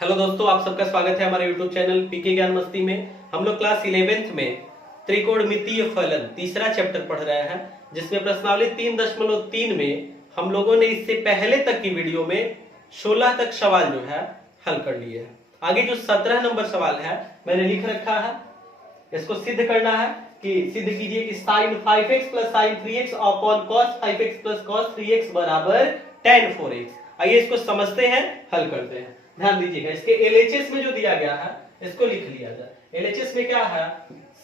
Hello दोस्तों, आप सबका स्वागत है हमारे YouTube चैनल पीके ज्ञान मस्ती में। हम लोग क्लास 11th में त्रिकोणमितीय फलन तीसरा चैप्टर पढ़ रहे हैं, जिसमें प्रश्नावली 3.3 में हम लोगों ने इससे पहले तक की वीडियो में 16 तक सवाल जो है हल कर लिए हैं। आगे जो 17 नंबर सवाल है मैंने लिख रखा है, इसको सिद्ध करना है कि सिद्ध कीजिए कि sin 5x plus sin 3x upon cos 5x plus cos 3x बराबर tan 4x। आइए इसको समझते हैं, हल करते हैं। ध्यान दीजिएगा, इसके LHS में जो दिया गया है इसको लिख लिया जाए। LHS में क्या है,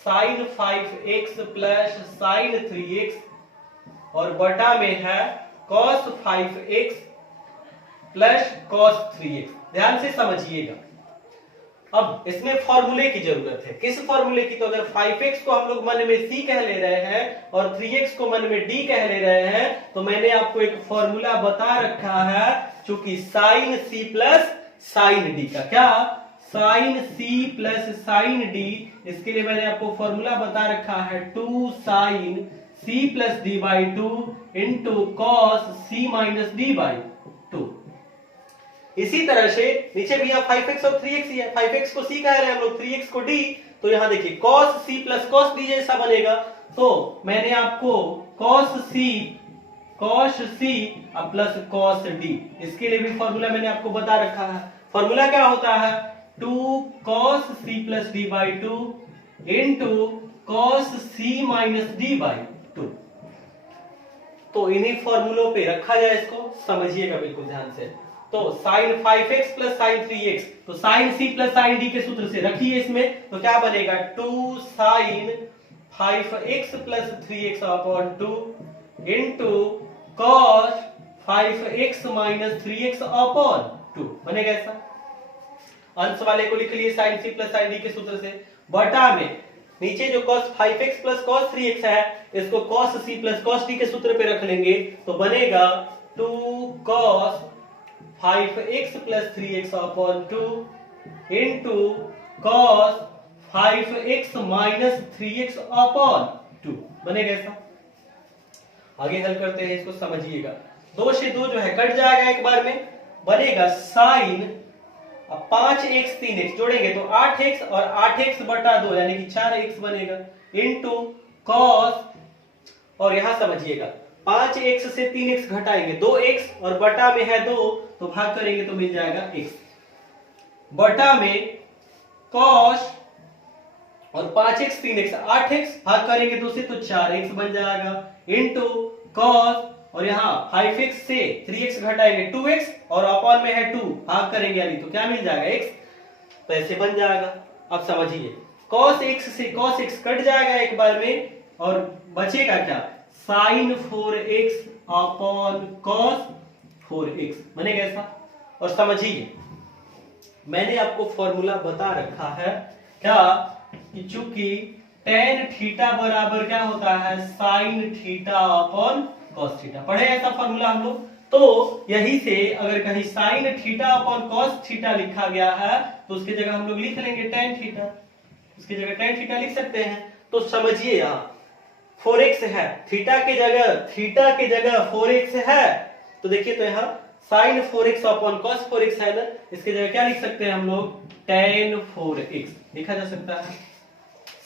sin 5x plus sin 3x और बटा में है cos 5x plus cos 3x। ध्यान से समझिएगा, अब इसमें फॉर्मूले की जरूरत है। किस फॉर्मूले की? तो अगर 5x को हम लोग मन में c कह ले रहे हैं और 3x को मन में d कह ले रहे हैं, तो मैंने आपको एक फॉर्मूला बता रखा है, चूंकि sin c plus sin d का। क्या? sin c plus sin d, इसके लिए मैंने आपको फॉर्मूला बता रखा है 2 sin c plus d by 2 into cos c minus d by 2। इसी तरह से नीचे भी यहाँ 5x और 3x ही है। 5x को c कह रहे हैं हम लोग, 3x को d, तो यहाँ देखिए cos c plus cos d जैसा बनेगा। तो मैंने आपको cos c plus cos d, इसके लिए भी फॉर्मूला मैंने आपको बता रखा है। फॉर्मूला क्या होता है? 2 cos c plus d by 2 into cos c minus d by 2। तो इन्हीं फॉर्मूलों पे रखा जाए, इसको समझिएगा बिल्कुल ध्यान से। तो sin 5x plus sin 3x, तो sin c plus sin d के सूत्र से रखिए इसमें, तो क्या बनेगा 2 sin 5x plus 3x upon 2 into cos 5x minus 3x upon 2 बनेगा ऐसा। अंश वाले को लिख लिए sin c plus sin d के सूत्र से, बटा में नीचे जो cos 5x plus cos 3x है इसको cos c plus cos d के सूत्र पे रख लेंगे, तो बनेगा 2 cos 5x plus 3x upon 2 into cos 5x minus 3x upon 2 बनेगा ऐसा। आगे हल करते हैं, इसको समझिएगा। 2 से 2 जो है कट जाएगा एक बार में, बनेगा sin 5x 3x जोड़ेंगे तो 8x और 8x बटा 2 यानी कि 4x बनेगा इंटू cos, और यहां समझिएगा 5x से 3x घटाएंगे 2x और बटा में है 2 तो भाग करेंगे तो मिल जाएगा x, बटा में cos और 5x 3x 8x भाग करेंगे 2 से तो 4x बन जाएगा इंटू cos, और यहाँ 5x से 3x घटाएंगे 2x और अपॉन में है 2 भाग करेंगे यानी तो क्या मिल जाएगा x, तो ऐसे बन जाएगा। अब समझिए cos x से cos x कट जाएगा एक बार में और बचेगा क्या, sin 4x upon cos 4x बनेगा ऐसा। और समझिए मैंने आपको फॉर्मूला बता रखा है क्या, कि चूंकि tan थीटा बराबर क्या होता है, sin theta upon cos theta. पढ़े ऐसा फॉर्मूला हम लोग, तो यही से अगर कहीं sin theta upon cos theta लिखा गया है तो उसकी जगह हम लोग लिख लेंगे tan थीटा, उसकी जगह tan थीटा लिख सकते हैं। तो समझिए यहाँ 4x है, थीटा के जगह 4x है, तो देखिए तो यहाँ sin 4x upon cos 4x है ना, इसके जगह क्या लिख सकते हैं हम लोग, tan 4x लिखा जा सकता है।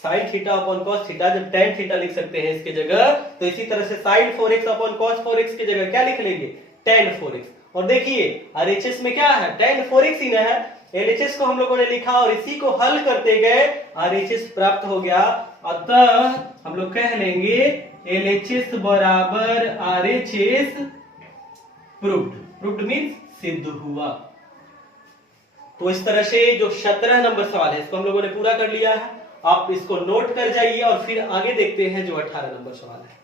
sin theta upon cos theta जब tan थीटा लिख सकते हैं इसके जगह, तो इसी तरह से sin 4x upon cos 4x की जगह क्या लिख लेंगे, tan 4x। और देखिए RHS में क्या है, tan 4x ही ना है, LHS को हम लोगों ने लिखा और इसी को हल करते गए RHS प्राप्त हो गया। अतः हम लोग कह लेंगे LHS बराबर RHS प्रूव्ड मीन्स सिद्ध हुआ। तो इस तरह से जो 17 नंबर सवाल है इसको हम लोगों ने पूरा कर लिया है। आप इसको नोट कर जाइए और फिर आगे देखते हैं जो 18 नंबर सवाल है।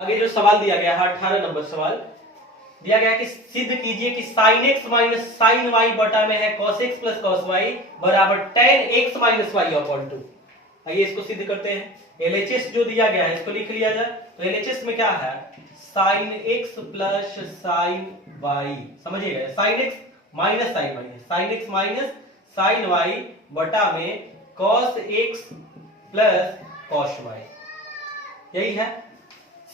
आगे जो सवाल दिया गया है 18 नंबर सवाल दिया गया है कि सिद्ध कीजिए कि sin x minus sin y बटा में है cos x plus cos y बराबर tan x minus y upon 2। आइए इसको सिद्ध करते हैं। LHS जो दिया गया है इसको लिख लिया जाए, तो LHS में क्या है, sin x plus sin y, समझिएगा sin x minus sin y, sin x minus sin y बटा में cos x plus cos y, यही है।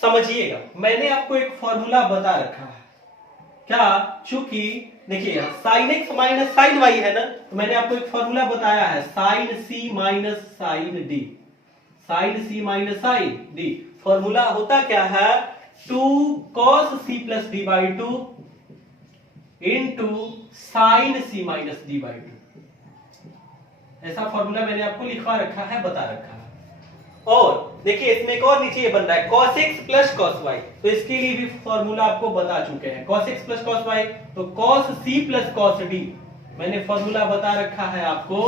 समझिएगा मैंने आपको एक फॉर्मूला बता रखा है, क्या, चूंकि देखिए sine X minus sine Y है ना, तो मैंने आपको एक फॉर्मूला बताया है sine C minus sine D, sine C minus sine D. Formula होता क्या है, 2 cos c plus D by two into sine C minus D by two. ऐसा फॉर्मूला मैंने आपको लिखवा रखा है, बता रखा है। और देखिए इसमें एक और नीचे ये बन रहा है cos x plus cos y, तो इसके लिए भी फॉर्मूला आपको बता चुके हैं। cos x plus cos y तो cos c plus cos d, मैंने फॉर्मूला बता रखा है आपको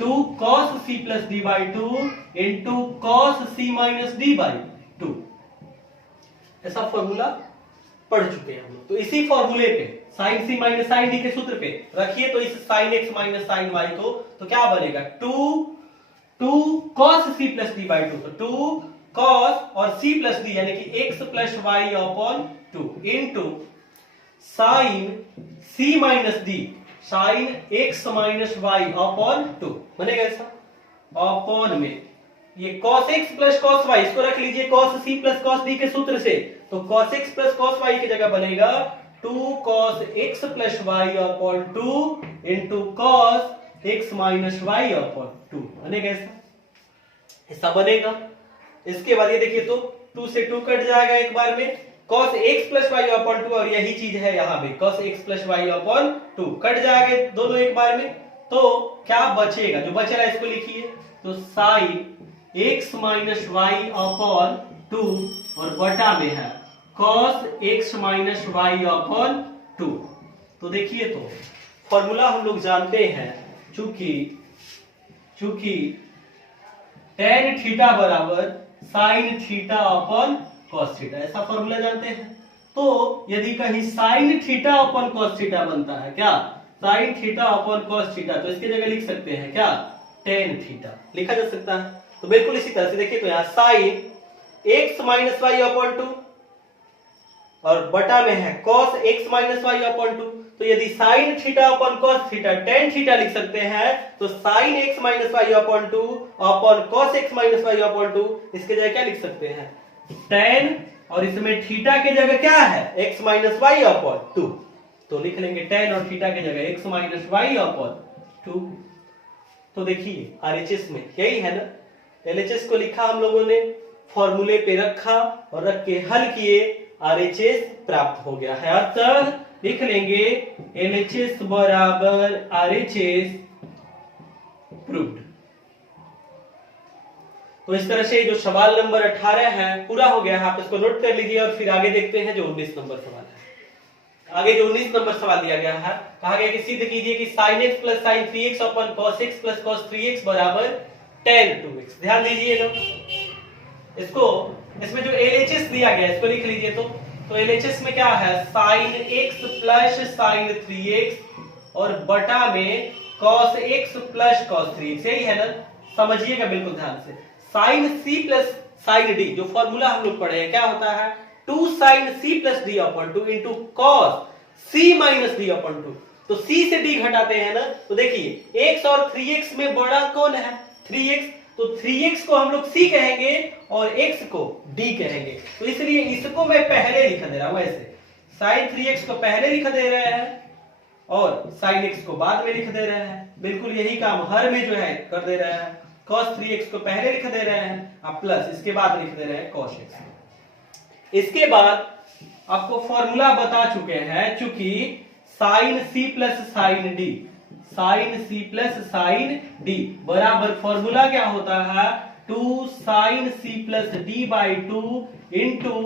2 cos c plus d by two into cos c minus d by two. ऐसा फॉर्मूला पढ़ चुके हैं हम लोग। तो इसी फॉर्मूले पे sin c minus sin d के सूत्र पे रखिए, तो इस sin x minus sin y को तो क्या बनेगा 2 cos c plus d by two, तो 2 cos और c प्लस d यानी कि x plus y upon 2 into sin c minus d, sin x minus y upon 2 बनेगा ऐसा। अपॉन में ये cos x plus cos y, इसको रख लीजिए cos c plus cos d के सूत्र से, तो cos x plus cos y की जगह बनेगा 2 cos x plus y upon 2 into cos x minus y upon 2 बनेगा ऐसा, ऐसा बनेगा। इसके बाद ये देखिए तो 2 से 2 कट जाएगा एक बार में, cos x plus y upon 2, और यही चीज है यहाँ पे cos x plus y upon 2 cut जाएगा दोनों एक बार में, तो क्या बचेगा, जो बच रहा है इसको लिखिए, तो sin x minus y upon 2 और बटा में है cos x minus y upon 2। तो देखिए तो फॉर्मूला हम लोग जानते हैं, चूंकि tan थीटा बराबर sin theta upon cos theta, ऐसा फॉर्मूला जानते हैं। तो यदि कहीं sin theta upon cos theta बनता है, क्या sin theta upon cos theta, तो इसकी जगह लिख सकते हैं क्या tan थीटा लिखा जा सकता है। तो बिल्कुल इसी तरह से देखिए, तो यहाँ sin x minus y upon 2 और बटा में है cos x minus y upon 2, तो यदि sin theta upon cos theta tan theta लिख सकते हैं, तो sin x minus y upon 2 upon cos x minus y upon 2, इसके जगह क्या लिख सकते हैं tan, और इसमें थीटा की जगह क्या है x माइनस y अपॉन 2, तो लिख लेंगे tan और थीटा की जगह x माइनस y अपॉन 2। तो देखिए RHS में यही है ना, LHS को लिखा हम लोगों ने, फॉर्मूले पे रखा और रख के हल किए, RHS प्राप्त हो गया है। अतः लिख लेंगे LHS बराबर RHS प्रूव्ड। तो इस तरह से जो सवाल नंबर 18 है पूरा हो गया है, आप इसको नोट कर लीजिए और फिर आगे देखते हैं जो 19 नंबर सवाल है। आगे जो 19 नंबर सवाल दिया गया है, कहा गया कि सिद्ध कीजिए कि sin x plus sin 3x upon cos x plus cos 3x बराबर tan 2x। ध्यान दीजिए लोग, इसमें जो LHS दिया गया इसको लिख लीजिए। तो LHS में क्या है sin x plus sin 3x और बटा में cos x plus cos 3x, यही है ना, समझिएगा बिल्कुल ध्यान से। sin c plus sin d, जो फॉर्मूला हम लोग पढ़े हैं, क्या होता है 2 sin c plus d upon 2 into cos c minus d upon 2। तो c से d घटाते हैं ना, तो देखिए x और 3x में बड़ा कौन है 3x, तो 3x को हम लोग c कहेंगे और x को d कहेंगे, तो इसलिए इसको मैं पहले लिख दे रहा हूं, ऐसे sin 3x को पहले लिख दे रहे हैं और sin x को बाद में लिख दे रहे हैं। बिल्कुल यही काम हर में जो है कर दे रहे हैं, cos 3x को पहले लिख दे रहे हैं, अब प्लस इसके बाद लिख दे रहे हैं cos x। इसके बाद आपको फॉर्मूला बता चुके हैं, चूंकि sin c plus sin d, sin c plus sin d बराबर फॉर्मूला क्या होता है 2 sin c plus d by 2 into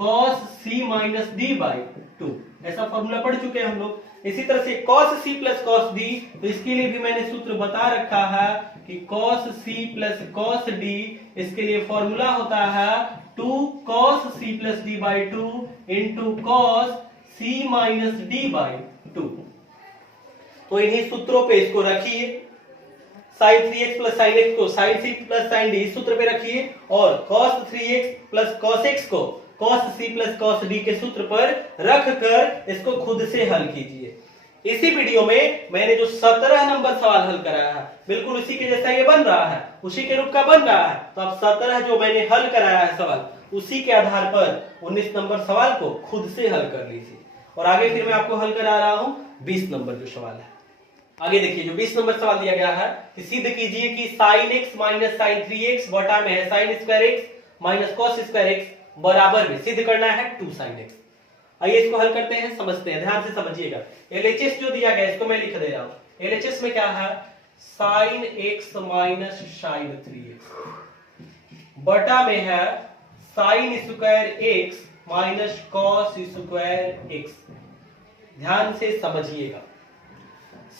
cos c minus d by 2, ऐसा फॉर्मूला पढ़ चुके हैं हम लोग। इसी तरह से cos c plus cos d, तो इसके लिए भी मैंने सूत्र बता रखा है कि cos c plus cos d, इसके लिए फॉर्मूला होता है 2 cos c plus d by 2 into cos c minus d by 2। तो इन्हीं सूत्रों पे इसको रखिए, sin 3x plus sin x को sin c plus sin d इस सूत्र पे रखिए और cos 3x plus cos x को cos c plus cos d के सूत्र पर रख कर इसको खुद से हल कीजिए। इसी वीडियो में मैंने जो 17 नंबर सवाल हल कराया है बिल्कुल उसी के जैसा ये बन रहा है, उसी के रूप का बन रहा है। तो आप 17 जो मैंने हल कराया है सवाल, उसी के आधार पर 19 नंबर सवाल को खुद से हल कर लीजिए। और आगे फिर मैं आपको हल करा रहा हूं 20 नंबर जो सवाल है। आगे देखिए जो 20 नंबर सवाल दिया गया है कि सिद्ध कीजिए कि sin x minus sign 3x बटा में है sin square x minus cos square x बराबर में सिद्ध करना है 2 sin x। आइए इसको हल करते हैं, समझते हैं, ध्यान से समझिएगा। LHS जो दिया गया इसको मैं लिख दे रहा हूं। LHS में क्या है sin x minus sign 3x बटा में है sin square x minus cos square x। ध्यान से समझिएगा,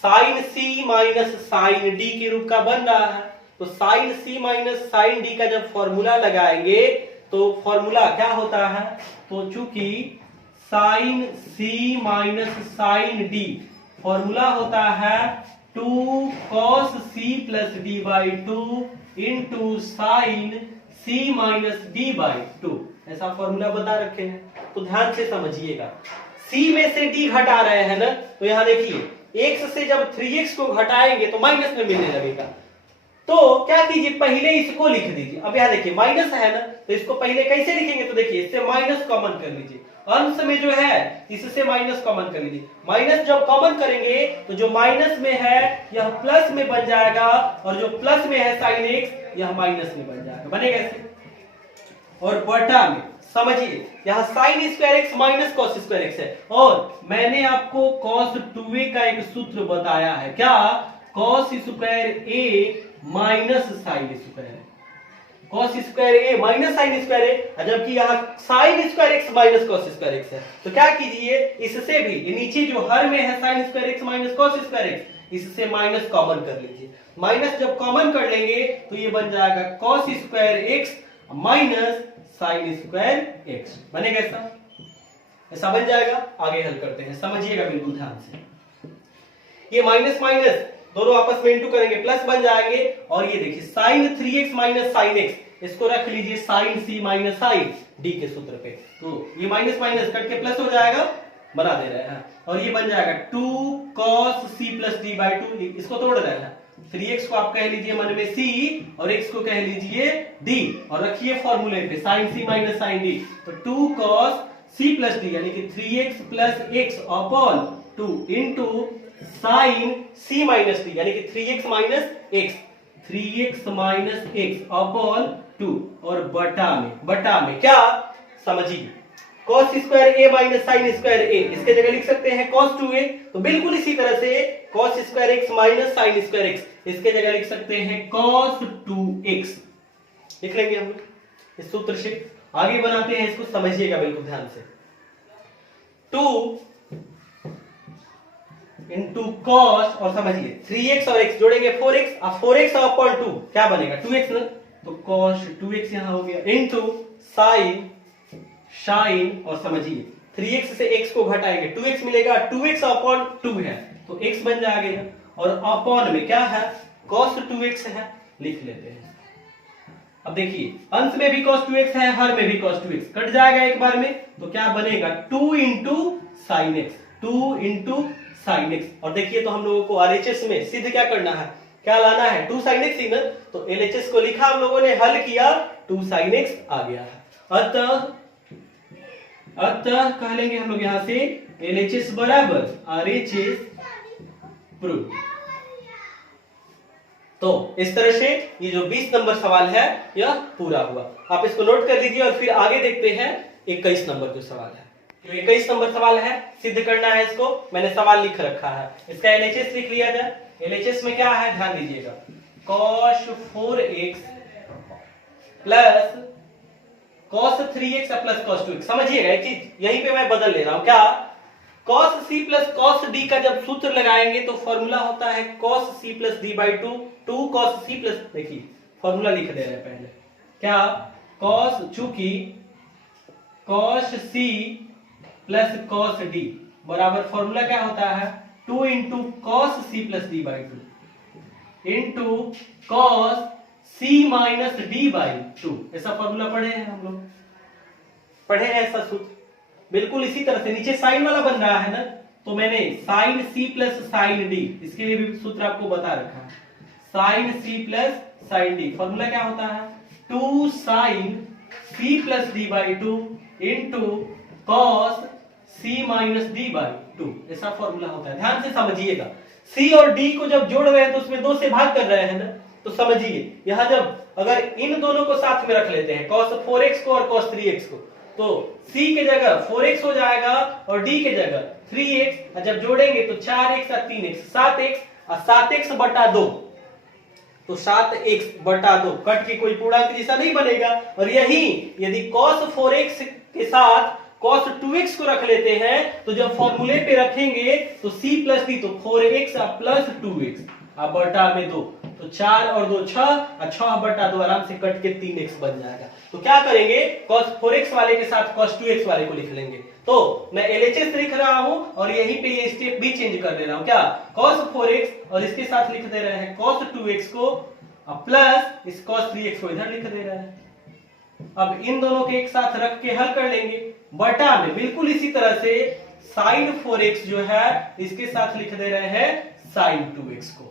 sign C minus sine D के रूप का बन रहा है, तो sign C minus sine D का जब फॉर्मूला लगाएंगे तो फॉर्मूला क्या होता है, तो चूंकि sine C minus sine D formula होता है 2 cos c plus D by 2 into sine C minus D by 2, ऐसा फॉर्मूला बता रखे हैं। तो ध्यान से समझिएगा, c में से d घटा रहे हैं ना, तो यहां देखिए x से जब 3x को घटाएंगे तो माइनस में मिलने लगेगा। तो क्या कीजिए पहले इसको लिख दीजिए। अब यहां देखिए माइनस है ना, तो इसको पहले कैसे लिखेंगे, तो देखिए इससे माइनस कॉमन कर लीजिए, अंश में जो है इससे माइनस कॉमन कर लीजिए। माइनस जब कॉमन करेंगे तो जो माइनस में है यह प्लस में बन जाएगा और जो प्लस में है साइन x यह माइनस में बन जाएगा, बनेगा ऐसे। और बटा में समझिए यहां sign square X minus cos square X है, और मैंने आपको कॉस 2a का एक सूत्र बताया है, क्या cos square a minus sine square है, cos square a minus sine square है, जबकि यहाँ sine square X minus cos square X है। तो क्या कीजिए इससे भी ये नीचे जो हर में है sign square X minus cos square x, इससे माइनस कॉमन कर लीजिए। माइनस जब कॉमन कर लेंगे तो ये बन जाएगा cos square X minus sine square x, बनेगा ऐसा, ऐसा बन जाएगा। आगे हल करते हैं, समझिएगा बिल्कुल ध्यान से। ये माइनस माइनस दोनों आपस में इंटू करेंगे प्लस बन जाएंगे, और ये देखिए sign 3x minus sign x इसको रख लीजिए sine c minus sine d के सूत्र पे, तो ये माइनस माइनस कट के प्लस हो जाएगा, बना दे रहे हैं, और ये बन जाएगा 2 cos c plus d by 2, इसको तोड़ रहे हैं। 3x को आप कह लीजिए मन में c और x को कह लीजिए d, और रखिए फॉर्मूले पे sin c minus sin d, तो 2 cos c प्लस d यानी कि 3x plus x upon 2 into sin c minus d यानी कि 3x minus x, 3x minus x upon 2, और बटा में क्या समझिए cos square a minus sine square a, इसके जगह लिख सकते हैं cos 2a, तो बिल्कुल इसी तरह से cos square x minus sine square x इसके जगह लिख सकते हैं cos 2x, लिख लेंगे हम लोग इस सूत्र से। आगे बनाते हैं इसको, समझिएगा बिल्कुल ध्यान से। 2 इंटू cos, और समझिए 3x और x जोड़ेंगे 4x, अब 4x अपॉन 2 क्या बनेगा 2x ना, तो cos 2x यहां हो गया इंटू साइन साइन, और समझिए 3x से x को घटाएंगे 2x मिलेगा, 2x अपॉन 2 है तो x बन जाएगा, और अपॉन में क्या है cos 2x है, लिख लेते हैं। अब देखिए अंश में भी cos 2x है, हर में भी cos 2x कट जाएगा एक बार में, तो क्या बनेगा 2 into sine x, 2 into sine x. और देखिए तो हम लोगों को RHS में सिद्ध क्या करना है, क्या लाना है 2 sin x ही ना, तो LHS को लिखा हम लोगों ने, हल किया 2 sin x आ गया है। अतः कह लेंगे हम लोग यहां से LHS बराबर RHS प्रूव। तो इस तरह से ये जो 20 नंबर सवाल है यह पूरा हुआ, आप इसको नोट कर लीजिए, और फिर आगे देखते हैं 21 नंबर जो सवाल है। जो 21 नंबर सवाल है सिद्ध करना है, इसको मैंने सवाल लिख रखा है, इसका LHS लिख लिया जाए। LHS में क्या है ध्यान दीजिएगा, cos 4x plus cos 3x plus cos 2x। समझिएगा एक चीज यहीं पे मैं बदल ले रहा हूं, क्या cos c plus cos d का जब सूत्र लगाएंगे तो फॉर्मूला होता है cos c plus d by 2, 2 cos c plus, देखिए फॉर्मूला लिख दे रहे हैं पहले, क्या cos, चूंकि cos c plus cos d बराबर फॉर्मूला क्या होता है 2 into cos c plus d by 2 into cos c minus d by 2, ऐसा फॉर्मूला पढ़े हैं हम लोग, पढ़े हैं ऐसा सूत्र। बिल्कुल इसी तरह से नीचे साइन वाला बन रहा है ना, तो मैंने sine c plus sine d, इसके लिए भी सूत्र आपको बता रखा है, sine c plus sine d formula क्या होता है 2 sine c plus d by 2 into cos c minus D by two, ऐसा फॉर्मूला होता है। ध्यान से समझिएगा, c और d को जब जोड़ रहे हैं तो उसमें 2 से भाग कर रहे हैं ना, तो समझिए यहां जब अगर इन दोनों को साथ में रख लेते हैं, cos 4x को और cos 3x को, तो c के जगह 4x हो जाएगा और d के जगह 3x, और जब जोड़ेंगे तो 4x और 3x 7x और 7x बटा 2, तो 7x बटा 2 कट के कोई पूर्णांक जैसा नहीं बनेगा। और यही यदि cos 4x के साथ cos 2x को रख लेते हैं तो जब फॉर्मूले पे रखेंगे तो c प्लस डी, तो 4x प्लस 2x अब बटा में 2, तो 4 और 2 6 और 6 बटा 2 आराम से कट के 3x बन जाएगा। तो क्या करेंगे, cos 4x वाले के साथ cos 2x वाले को लिख लेंगे। तो मैं LHS लिख रहा हूं और यहीं पे ये स्टेप भी चेंज कर दे रहा हूं, क्या cos 4x और इसके साथ लिख दे रहे हैं cos 2x को प्लस इस cos 3x को इधर लिख दे रहे हैं। अब इन दोनों के एक साथ रख के हल कर लेंगे, बटा में बिल्कुल इसी तरह से sin 4x जो है इसके साथ लिख दे रहे हैं sin 2x को,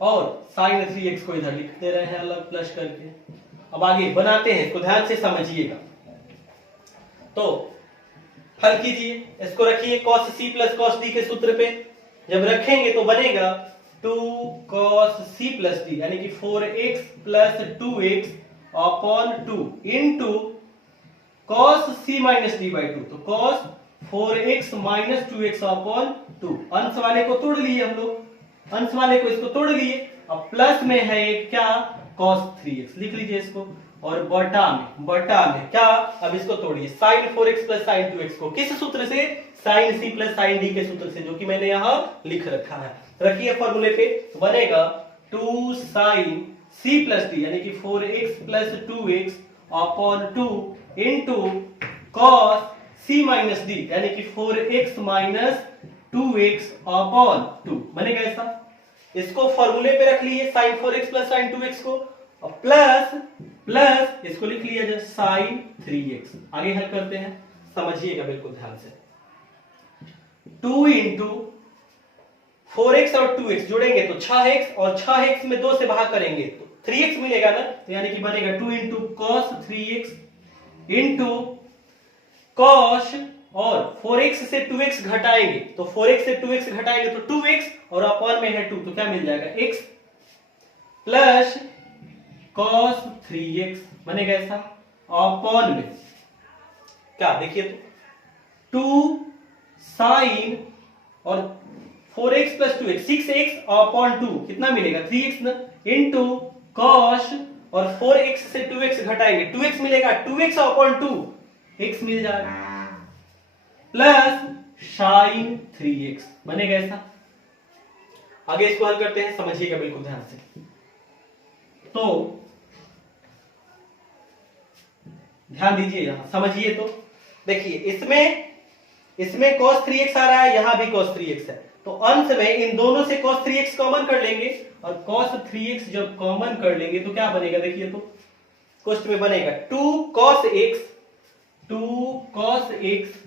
और sin 3x को इधर लिख दे रहे हैं अलग प्लस करके। अब आगे बनाते हैं, इसको ध्यान से समझिएगा। तो हल कीजिए, इसको रखिए cos c plus cos d के सूत्र पे, जब रखेंगे तो बनेगा 2 cos c प्लस d यानी कि 4x plus 2x upon 2 into cos c minus d by 2, तो cos 4x minus 2x upon 2। अंश वाले को तोड़ लिए हम लोग, अंश वाले को इसको तोड़ लिए, अब प्लस में है एक क्या cos 3x लिख लीजिए इसको, और बटा में क्या, अब इसको तोड़िए sin 4x plus sin 2x को किस सूत्र से, sin c plus sin d के सूत्र से, जो कि मैंने यहां लिख रखा है। रखिए फॉर्मूले पे, तो बनेगा 2 sin c प्लस d यानी कि 4x plus 2x upon 2 into cos c minus d यानी कि 4x माइनस 2x अपॉन 2, बनेगा ऐसा। इसको फॉर्मूले पे रख लिए sin 4x plus sin 2x को, और प्लस इसको लिख लिया जाए sin 3x। आगे हल करते हैं, समझिएगा बिल्कुल ध्यान से। 2 इंटू 4x और 2x जोड़ेंगे तो 6x, और 6x में 2 से भाग करेंगे तो 3x मिलेगा ना, तो यानी कि बनेगा 2 into cos 3x into cos, और 4x से 2x घटाएंगे तो 4x से 2x घटाएंगे तो 2x, और अपॉन में है 2 तो क्या मिल जाएगा x प्लस cos 3x, बनेगा ऐसा। अपॉन में क्या देखिए तो 2 sin और 4x plus 2x 6x upon 2 कितना मिलेगा 3x ना, इंटू cos, और 4x से 2x घटाएंगे 2x मिलेगा, 2x अपॉन 2 x मिल जाएगा, प्लस sin 3x, बनेगा ऐसा। आगे इसको हल करते हैं, समझिएगा बिल्कुल ध्यान से। तो ध्यान दीजिए, यहां समझिए, तो देखिए इसमें cos 3x आ रहा है, यहां भी cos 3x है, तो अंत में इन दोनों से cos 3x कॉमन कर लेंगे, और cos 3x जब कॉमन कर लेंगे तो क्या बनेगा देखिए, तो कोष्ट में बनेगा 2 cos x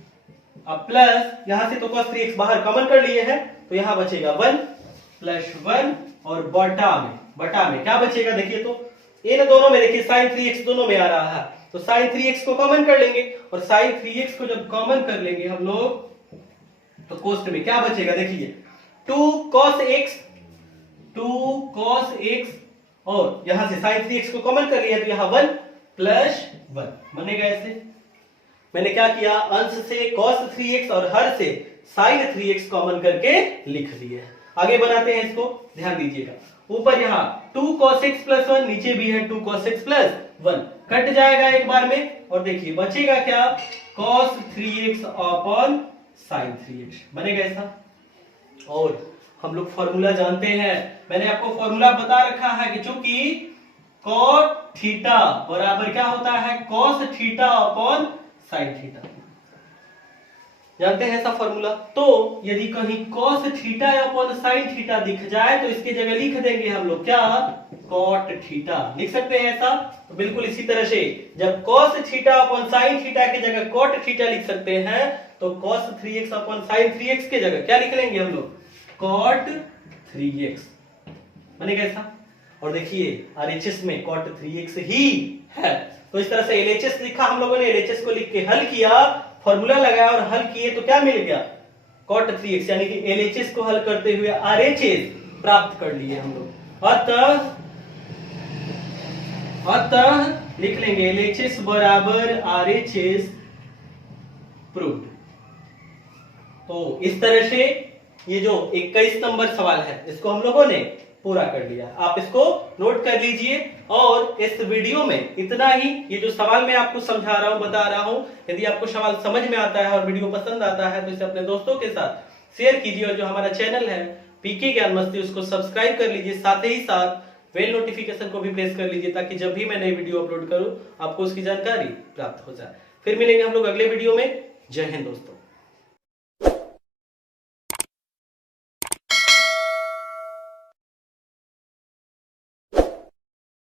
अब प्लस यहां से तो cos 3x बाहर कॉमन कर लिए हैं, तो यहां बचेगा 1 प्लस 1, और बटा में क्या बचेगा देखिए, तो इन दोनों में देखिए sin 3x दोनों में आ रहा है, तो sin 3x को कॉमन कर लेंगे, और sin 3x को जब कॉमन कर लेंगे हम लोग तो कोष्ट में क्या बचेगा देखिए 2 cos x, और यहां से sin 3x को कॉमन कर लिया तो यहां 1 प्लस 1, बनेगा ऐसे। मैंने क्या किया, अंश से cos 3x और हर से sin 3x कॉमन करके लिख लिए। आगे बनाते हैं इसको, ध्यान दीजिएगा। ऊपर यहाँ 2 cos x प्लस 1, नीचे भी है 2 cos x प्लस 1, कट जाएगा एक बार में, और देखिए बचेगा क्या cos 3x upon sin 3x, बनेगा ऐसा। और हम लोग फॉर्मूला जानते हैं, मैंने आपको फॉर्मूला बता रखा है कि चूंकि cot थीटा बराबर क्या होता है cos theta upon sin theta, जानते हैं ऐसा फॉर्मूला। तो यदि कहीं cos theta upon sin theta दिख जाए तो इसके जगह लिख देंगे हम लोग क्या cot थीटा, लिख सकते हैं ऐसा। तो बिल्कुल इसी तरह से जब cos theta upon sin theta की जगह cot थीटा लिख सकते हैं, तो cos 3x upon sin 3x की जगह क्या लिख लेंगे हम लोग cot 3x, बनेगा ऐसा। और देखिए RHS में cot 3x ही है, तो इस तरह से LHS लिखा हम लोगों ने, LHS को लिख के हल किया, फॉर्मूला लगाया और हल किए तो क्या मिल गया, cot 3x, यानी कि LHS को हल करते हुए RHS प्राप्त कर लिए हम लोग। अतः लिख लेंगे LHS बराबर RHS प्रूव्ड। तो इस तरह से ये जो 21 नंबर सवाल है इसको हम लोगों ने पूरा कर लिया। आप इसको नोट कर लीजिए और इस वीडियो में इतना ही। ये जो सवाल मैं आपको समझा रहा हूं, बता रहा हूं, यदि आपको सवाल समझ में आता है और वीडियो पसंद आता है तो इसे अपने दोस्तों के साथ शेयर कीजिए और जो हमारा चैनल है पीके ज्ञान मस्ती उसको सब्सक्राइब कर लीजिए, साथ ही साथ बेल नोटिफिकेशन को भी प्रेस कर लीजिए ताकि जब भी मैं नई वीडियो अपलोड करूं आपको उसकी जानकारी प्राप्त हो जाए। फिर मिलेंगे हम लोग अगले वीडियो में। जय हिंद दोस्तों।